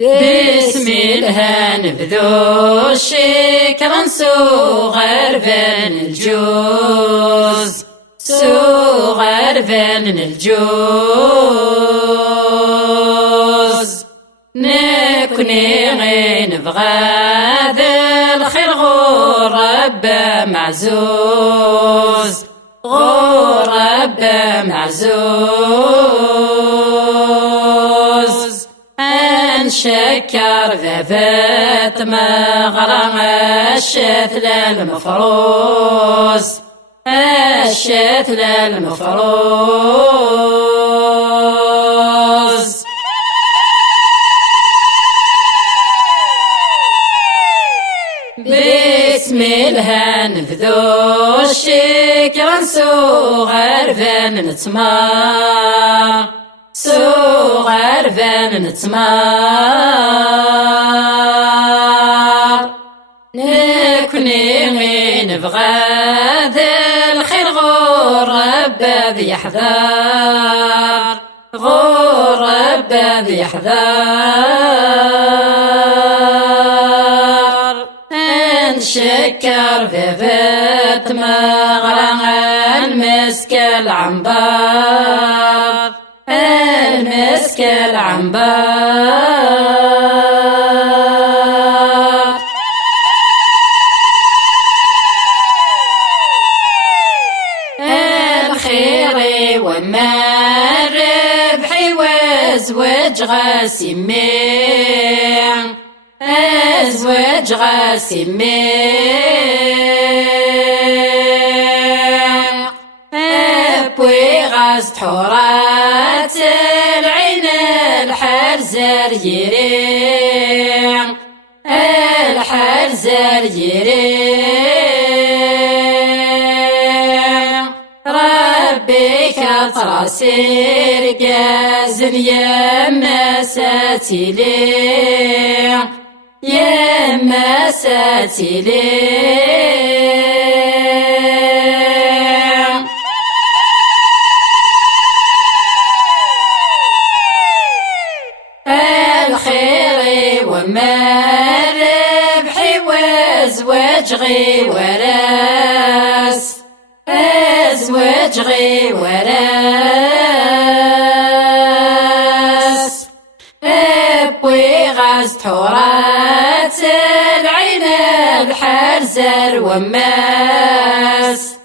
بسم الله نبذو الشكر صغر فن الجوز صغر فن الجوز نكوني غين بغاذ الخير غرب معزوز غرب معزوز نشكر ذات مغرم الشتل المفروز الشتل المفروز بسم الله نبذو الشكر صغر فن نتما صغر فن نتمار نكوني غين بغاد الخير غرب ذي يحذر غرب ذي يحذر نشكر في بيت مغرم المسك العنبر المسك العنبر الخير وما الربح وازوج غاسمين ازوج غاسمين ابوي غاز حورات العين الحرزر يرين الحرزر يرين ربي كتراسير قازن يما ساتلين يما ساتلين الخير وما الربح وازواج غي وراس ازواج غي وراس ابوي غاز حورات العين الحرزر وماس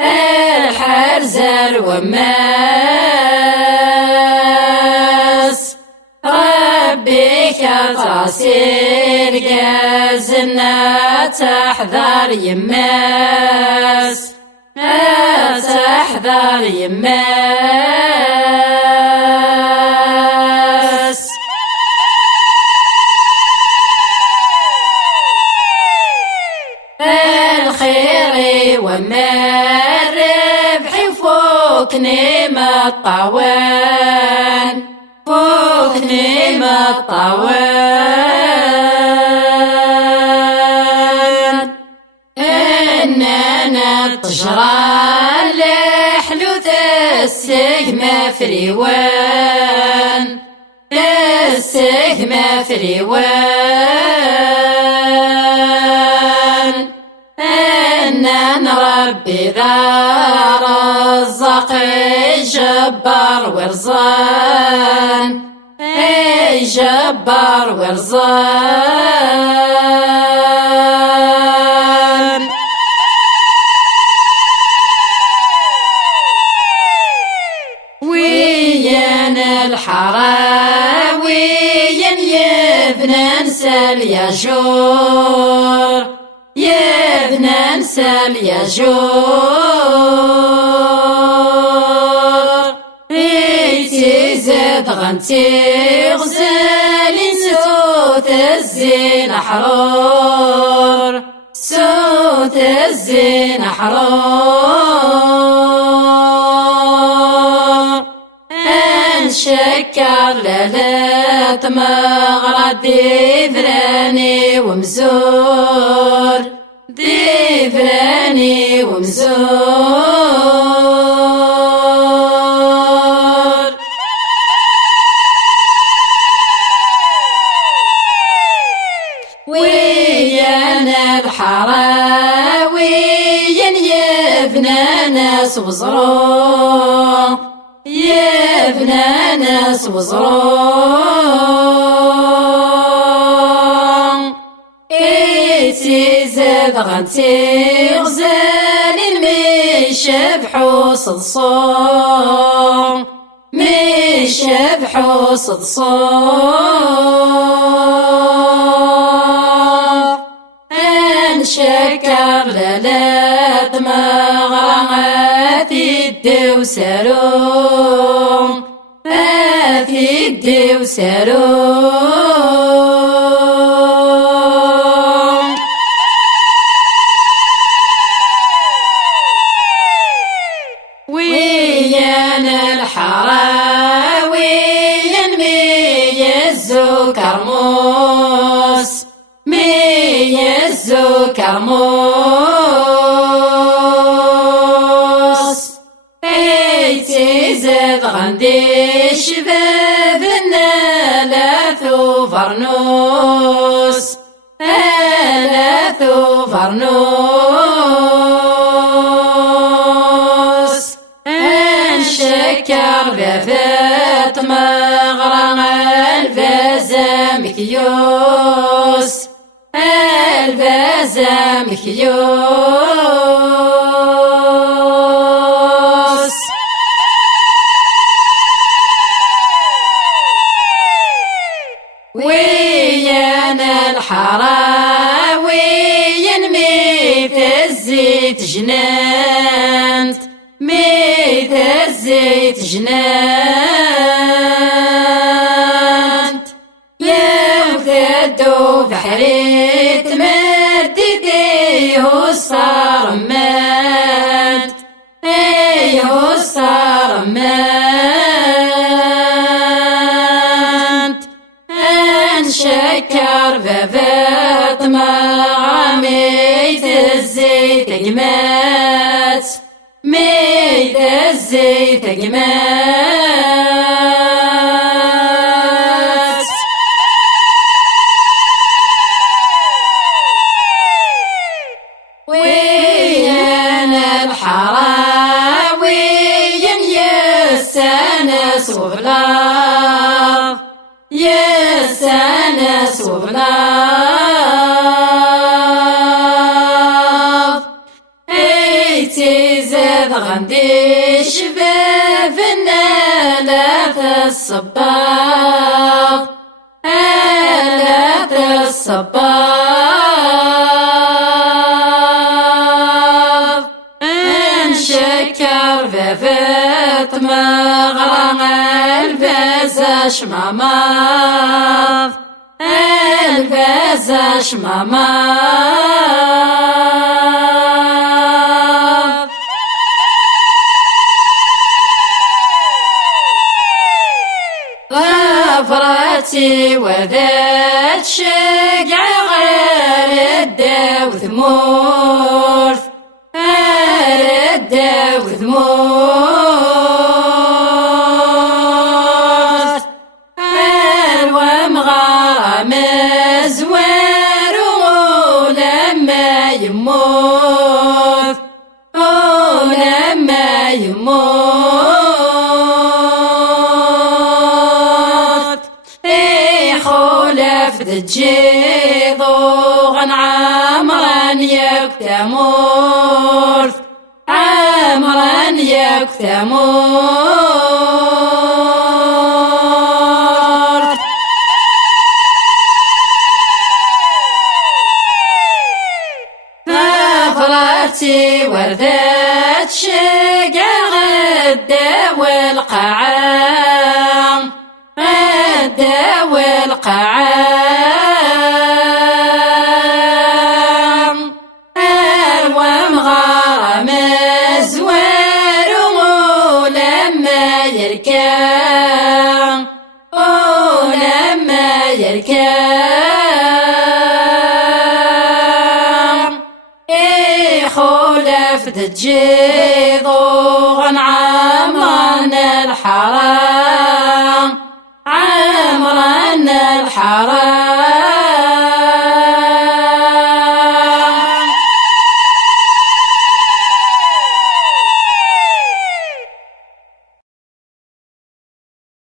الحرزر وماس ربي كتراسير قازنا تحذر يماس تحذر يماس الخير وما الربح فوق نيمة الطوان فوق نيمة الطوان إننا الطجران لحلوث السجمة فريوان السجمة فريوان إننا نربي ذا رزق جبار ورزان جبار ورزان وين الحراوي يبنى ننسى الياجور يبنى ننسى الياجور زاد غنتي غزالي صوت الزين حرور صوت الزين حرور انشكر ليلة مغرد ديفراني ومزور ديفراني ومزور الحراوي يبنى ناس وزرو يبنى ناس وزرو إيتي زاد غنتي غزال ميشبحو صدصو ميشبحو صدصو نشكر لالا دماغاتي الدي وسارو في الدي وسارو ويانا الحراوي ميزو كرموس ميزو كرموس ايتي زاد غندي شبابنا لاثو فرنوس لاثو فرنوس نشكر بفات مغرى الفازا مكيوس الفازا مكيوس ويانا الحراوي ميت الزيت جنانت ميت الزيت جنانت يا وثدو بحريت مدديه الصرمات ايه الصرمات نشكر بفات ميت الزيت قمات ميت الزيت قمات ويانا الحراوي يسانس وبلاط يسانس وبلاط ايتي زاد غندي شبابنا لاث الصباط لاث الصباط نشكر بفات مغرى الفازا شماماط الفازا شماماط غفرتي وذات شقع غير الدا وثمورث غير الدا وثمورث الوام غرام زوار ولما يموت ولما يموت خلف الجيض غن عمرا يكتمورث عمرا يكتمورث نفرتي وردات شقا غدا والقاعة غدا والقاعة الوام غرام زوار ولما يركب ولما يركب خلف الجيض غن عمران الحرام